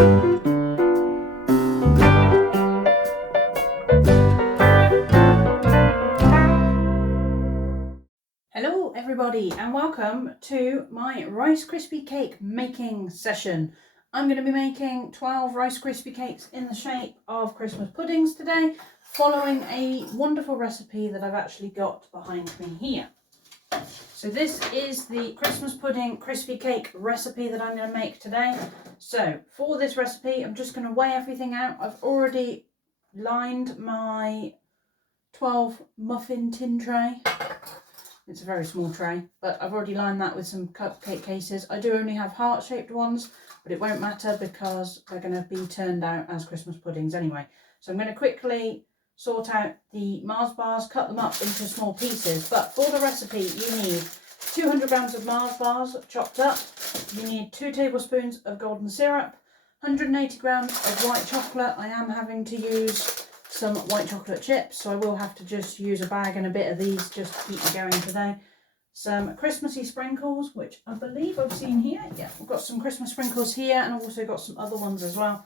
Hello everybody and welcome to my Rice Krispie cake making session. I'm going to be making 12 Rice Krispie cakes in the shape of Christmas puddings today, following a wonderful recipe that I've actually got behind me here. So this is the Christmas pudding crispy cake recipe that I'm going to make today. So for this recipe I'm just going to weigh everything out. I've already lined my 12 muffin tin tray. It's a very small tray, but I've already lined that with some cupcake cases. I do only have heart-shaped ones, but it won't matter because they're going to be turned out as Christmas puddings anyway. So I'm going to quickly sort out the Mars bars, cut them up into small pieces. But for the recipe, you need 200 grams of Mars bars chopped up. You need 2 tablespoons of golden syrup, 180 grams of white chocolate. I am having to use some white chocolate chips, so I will have to just use a bag and a bit of these just to keep me going today. Some Christmassy sprinkles, which I believe I've seen here. Yeah, we've got some Christmas sprinkles here, and I've also got some other ones as well.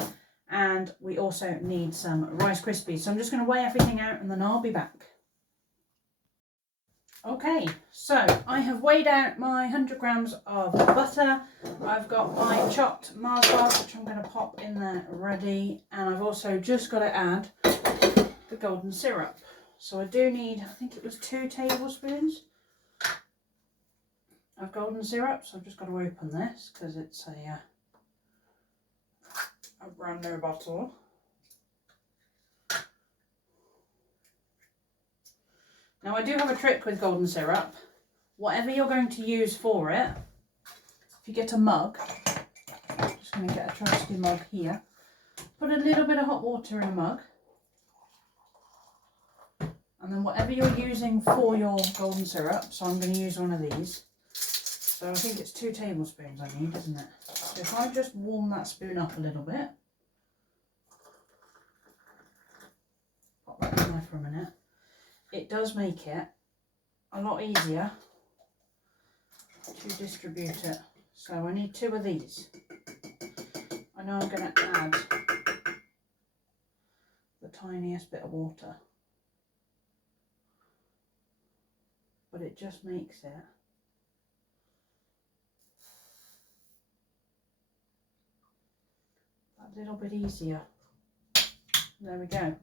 And we also need some Rice Krispies. So I'm just going to weigh everything out and then I'll be back. Okay, so I have weighed out my 100 grams of butter. I've got my chopped Mars bars, which I'm going to pop in there ready. And I've also just got to add the golden syrup. So I do need, I think it was 2 tablespoons of golden syrup. So I've just got to open this because it's a brand new bottle. Now I do have a trick with golden syrup. Whatever you're going to use for it, if you get a mug, I'm just going to get a trusty mug here, put a little bit of hot water in a mug, and then whatever you're using for your golden syrup, so I'm going to use one of these, so I think it's 2 tablespoons I need, isn't it? So if I just warm that spoon up a little bit, pop that in there for a minute, it does make it a lot easier to distribute it. So I need 2 of these. I know I'm going to add the tiniest bit of water, but it just makes it a little bit easier. There we go.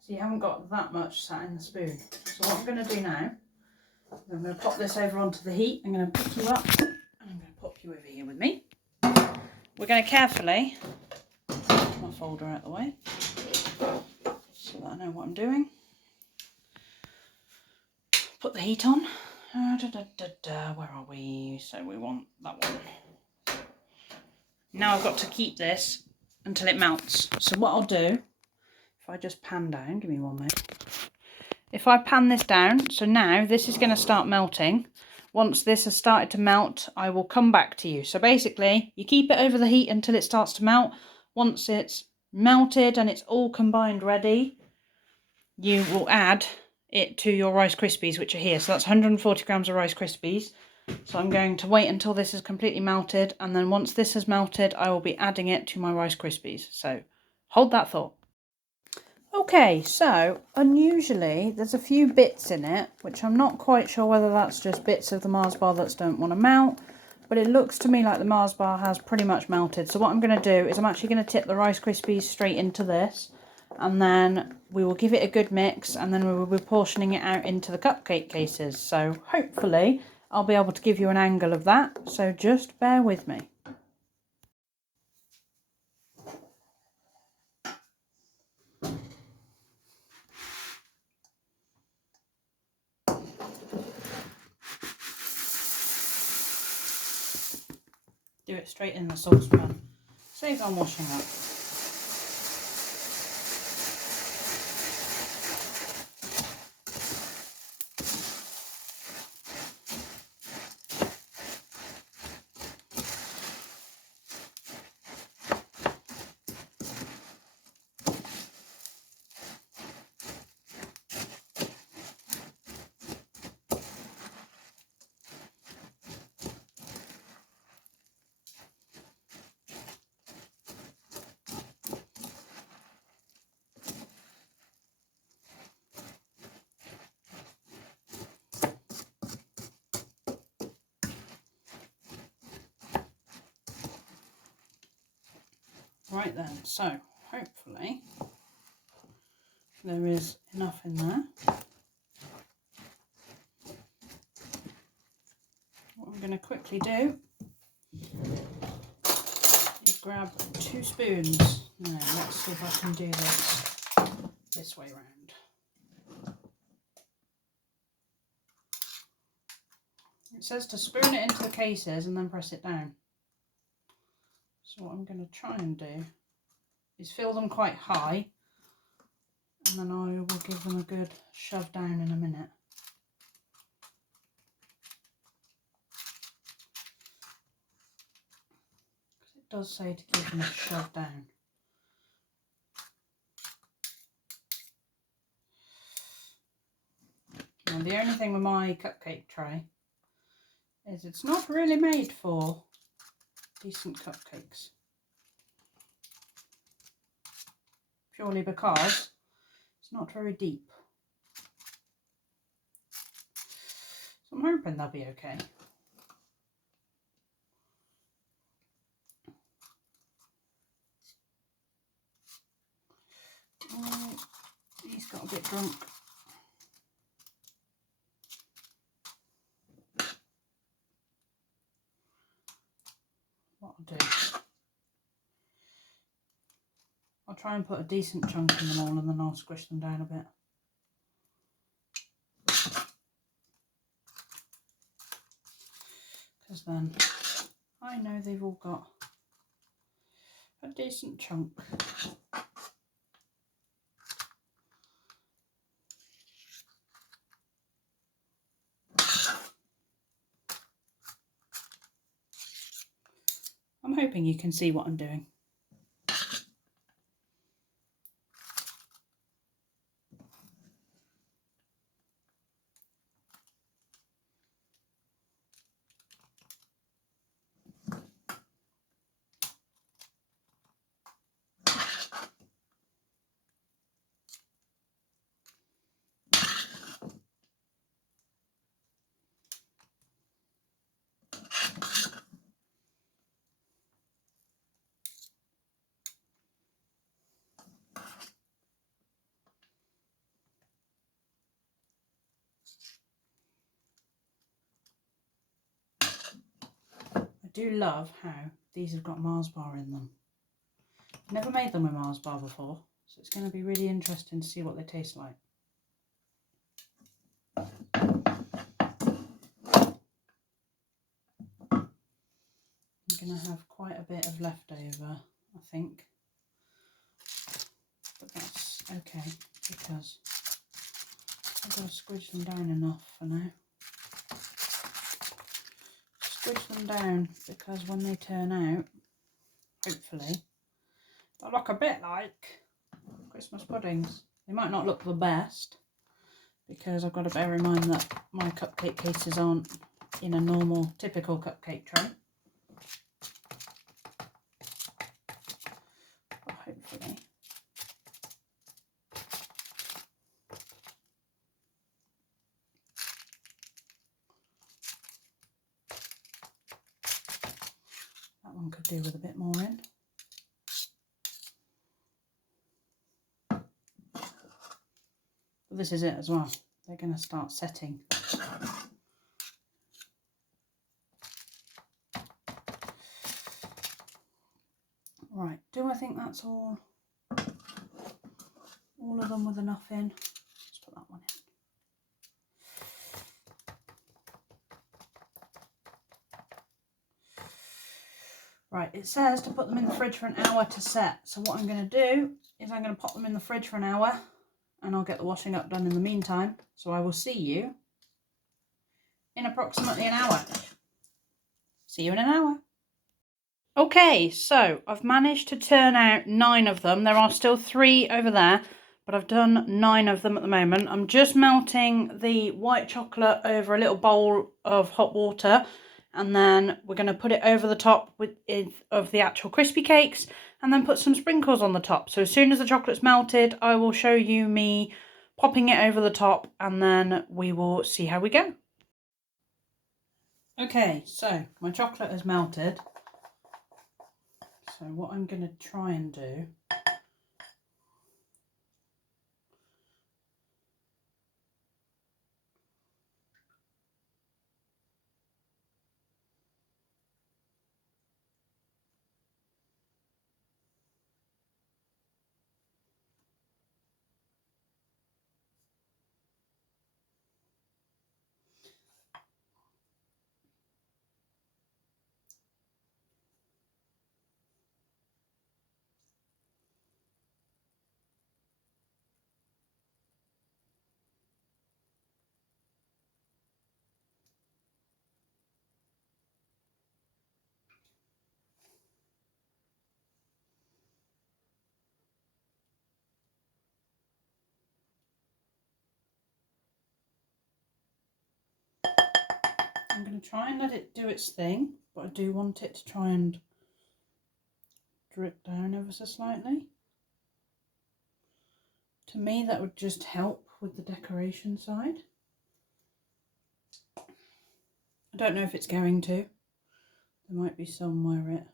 So you haven't got that much sat in the spoon. So what I'm going to do now, I'm going to pop this over onto the heat. I'm going to pick you up and I'm going to pop you over here with me. We're going to carefully put my folder out of the way so that I know what I'm doing. Put the heat on. Where are we? So we want that one. Now I've got to keep this until it melts. So what I'll do, if I just pan down, give me one minute. If I pan this down, so now this is going to start melting. Once this has started to melt, I will come back to you. So basically, you keep it over the heat until it starts to melt. Once it's melted and it's all combined ready, you will add it to your Rice Krispies, which are here. So that's 140 grams of Rice Krispies. So I'm going to wait until this is completely melted, and then once this has melted, I will be adding it to my Rice Krispies. So hold that thought. Okay, so unusually there's a few bits in it, which I'm not quite sure whether that's just bits of the Mars bar that don't want to melt, but it looks to me like the Mars bar has pretty much melted. So what I'm going to do is I'm actually going to tip the Rice Krispies straight into this, and then we will give it a good mix, and then we will be portioning it out into the cupcake cases. So hopefully I'll be able to give you an angle of that, so just bear with me. Do it straight in the saucepan. Saves on washing up. Right then, so hopefully there is enough in there. What I'm going to quickly do is grab 2 spoons. Now let's see if I can do this way round. It says to spoon it into the cases and then press it down. So what I'm going to try and do is fill them quite high, and then I will give them a good shove down in a minute. Because it does say to give them a shove down. Now the only thing with my cupcake tray is it's not really made for decent cupcakes. Purely because it's not very deep. So I'm hoping they'll be okay. Oh, he's got a bit drunk. What I'll do, I'll try and put a decent chunk in them all and then I'll squish them down a bit. Because then I know they've all got a decent chunk. I'm hoping you can see what I'm doing. I do love how these have got Mars bar in them. Never made them with Mars bar before, so it's going to be really interesting to see what they taste like. I'm going to have quite a bit of leftover, I think, but that's okay because I've got to squidge them down enough for now. Squidge them down because when they turn out, hopefully, they'll look a bit like Christmas puddings. They might not look the best because I've got to bear in mind that my cupcake cases aren't in a normal, typical cupcake tray. But hopefully that one could do with a bit more in. But this is it as well. They're going to start setting. Right, do I think that's all of them with enough in? Let's put that one in. Right, it says to put them in the fridge for an hour to set. So what I'm going to do is I'm going to pop them in the fridge for an hour and I'll get the washing up done in the meantime. So I will see you in approximately an hour. See you in an hour. Okay, so I've managed to turn out 9 of them. There are still 3 over there, but I've done 9 of them at the moment. I'm just melting the white chocolate over a little bowl of hot water, and then we're going to put it over the top of the actual crispy cakes, and then put some sprinkles on the top. So as soon as the chocolate's melted, I will show you me popping it over the top, and then we will see how we go. Okay, so my chocolate has melted. So what I'm going to try and do I'm going to try and let it do its thing, but I do want it to try and drip down ever so slightly. To me, that would just help with the decoration side. I don't know if it's going to. There might be somewhere it...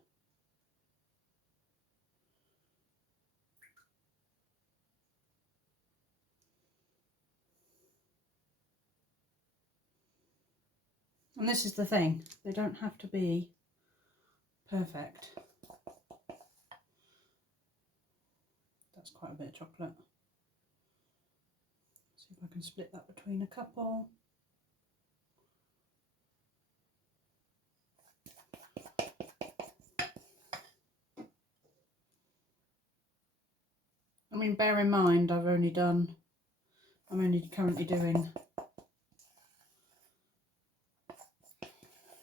And this is the thing, they don't have to be perfect. That's quite a bit of chocolate. See if I can split that between a couple. I mean, bear in mind, I'm only currently doing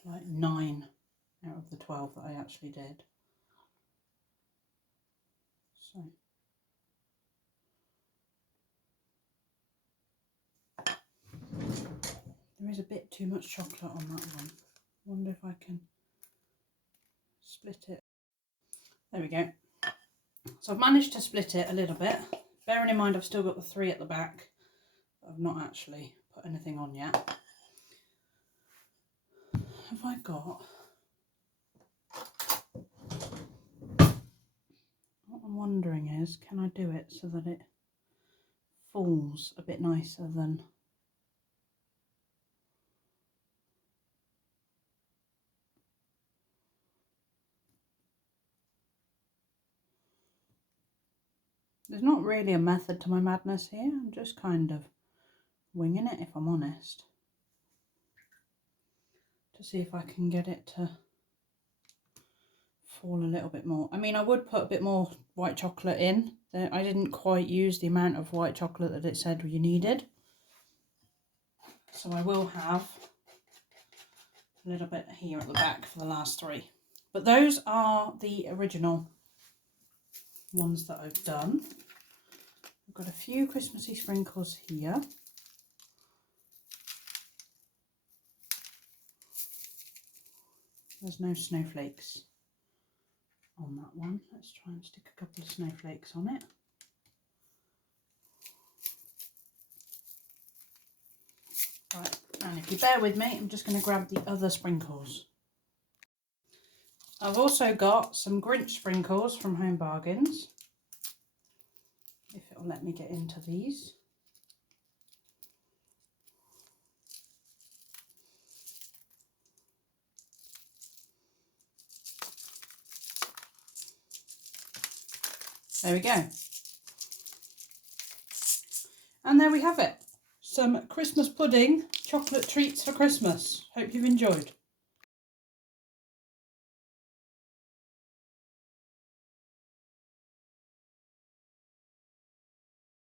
like 9 out of the 12 that I actually did. So there is a bit too much chocolate on that one. Wonder if I can split it. There we go. So I've managed to split it a little bit. Bearing in mind I've still got the 3 at the back. I've not actually put anything on yet. Have I got... What I'm wondering is, can I do it so that it falls a bit nicer than... There's not really a method to my madness here. I'm just kind of winging it, if I'm honest, to see if I can get it to fall a little bit more. I mean, I would put a bit more white chocolate in. I didn't quite use the amount of white chocolate that it said you needed. So I will have a little bit here at the back for the last 3. But those are the original ones that I've done. I've got a few Christmassy sprinkles here. There's no snowflakes on that one. Let's try and stick a couple of snowflakes on it. Right, and if you bear with me, I'm just going to grab the other sprinkles. I've also got some Grinch sprinkles from Home Bargains, if it'll let me get into these. There we go. And there we have it. Some Christmas pudding chocolate treats for Christmas. Hope you've enjoyed.